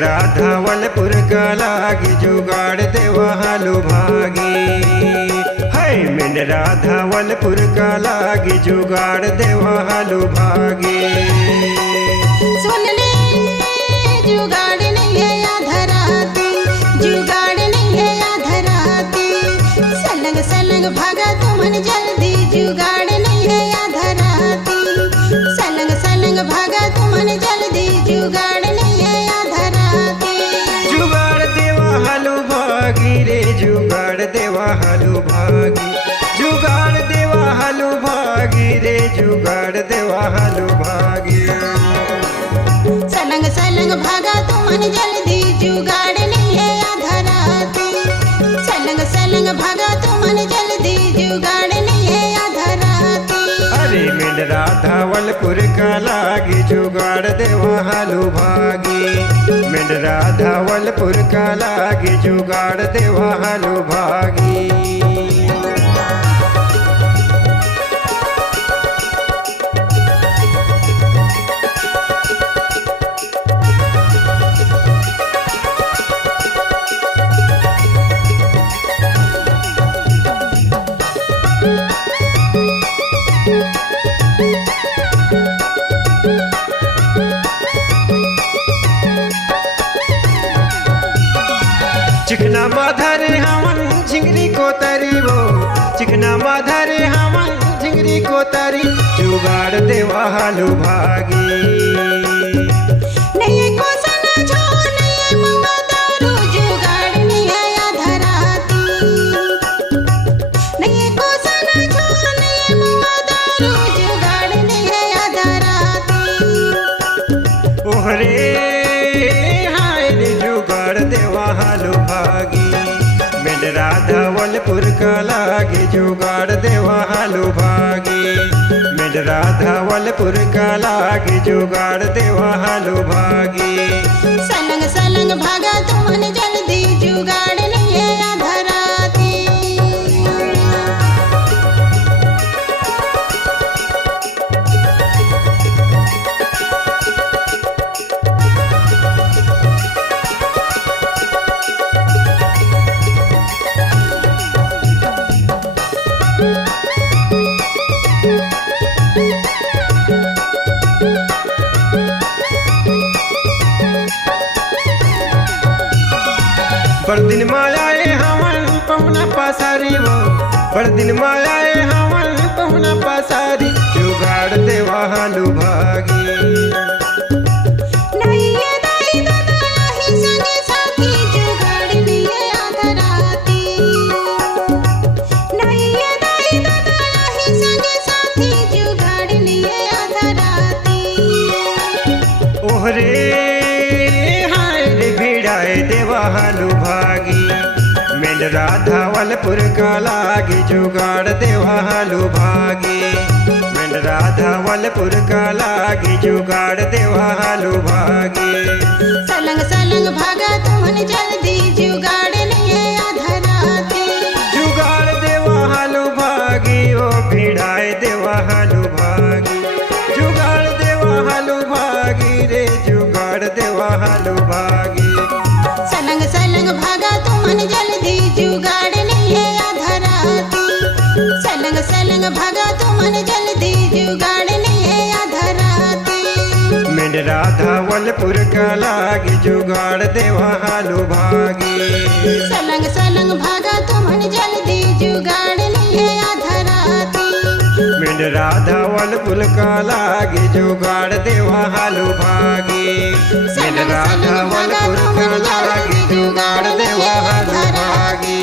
राधावलपुर का लागी जुगाड़ देवा हालू भागी है। मेन राधावलपुर का लागी जुगाड़ देवा हालू भागी। सुन ले जुगाड़ नहीं है आधा राती, जुगाड़ नहीं है आधा राती। सलंग सलंग भागा तुमन जल्दी, जुगाड़ नहीं है आधा राती। सलंग सलंग भागा तुमन जल्दी, जुगाड़ नहीं है आधा राती। जुगाड़ देवा हालू भागी रे, जुगाड़ देवा हालू भागी। जुगाड़ देवा हालू भागी रे, जुगाड़ देवा हालू भागी। सलंग सलंग भागा तुमन जल्दी, जुगाड़ नहीं है आधा राती। सलंग सलंग भागा तुमन जल्दी, जुगाड़ नहीं है आधा राती। अरे मेन राधावलपुर का लागी जुगाड़ देवा हालू भागी। मेन राधावलपुर का लागी जुगाड़ देवा हालू भागी। चिकना माधरे हमन झिंगरी को तरी वो, चिकना माधरे हमन झिंगरी को तरी। जुगाड़ देवा हालू भागी। नहीं को सना छो नहीं मुआ दारू, जुगाड़ नहीं है आधा राती। नहीं को सना छो नहीं मुआ दारू, जुगाड़ नहीं है आधा राती। ओहरे हाय रे जुगाड़ देवा हालू भागी। मेन राधावलपुर का लागी जुगाड़ देवा हालू भागी। मेन राधावलपुर का लागी जुगाड़ देवा हालू भागी। सलंग सलंग भागा तुमन जल्दी, जुगाड़ नहीं है आधा राती। बड़ दिन मायाए हमन पहुना पासारी वो, बड़ दिन मायाए हमन पहुना पासारी। जुगाड़ देवा हालू भागी। नहीं है दाई दादा ही संगे साथी, जुगाड़ नहीं है आधा राती। नहीं है दाई दादा ही संगे साथी, जुगाड़ नहीं है आधा राती। ओहरे हाय रे भिड़ाए देवा हालू भागी। मेन राधावलपुर का लागी जुगाड़ देवा हालू भागी। मेन राधावलपुर का लागी जुगाड़ देवा हालू भागी। सलंग सलंग भागा तुमन जल्दी, जुगाड़ नहीं है आधा राती। जुगाड़ देवा हालू भागी। ओ भिड़ाए देवा हालू भागी। जुगाड़ देवा हालू भागी रे, जुगाड़ देवा हालू भागी। सलंग सलंग भागा तुमन जल्दी, जुगाड़ नहीं है आधा राती। सलंग सलंग भागा तुमन जल्दी, जुगाड़ नहीं है आधा राती। मेन राधावलपुर का लागी जुगाड़ देवा हालू भागी। सलंग सलंग भागा तुमन जल्दी, जुगाड़ नहीं है आधा राती। मेन राधावलपुर का लागी जुगाड़ देवा हालू भागी। मेन राधावलपुर का लागी जुगाड़ देवा हालू भागी।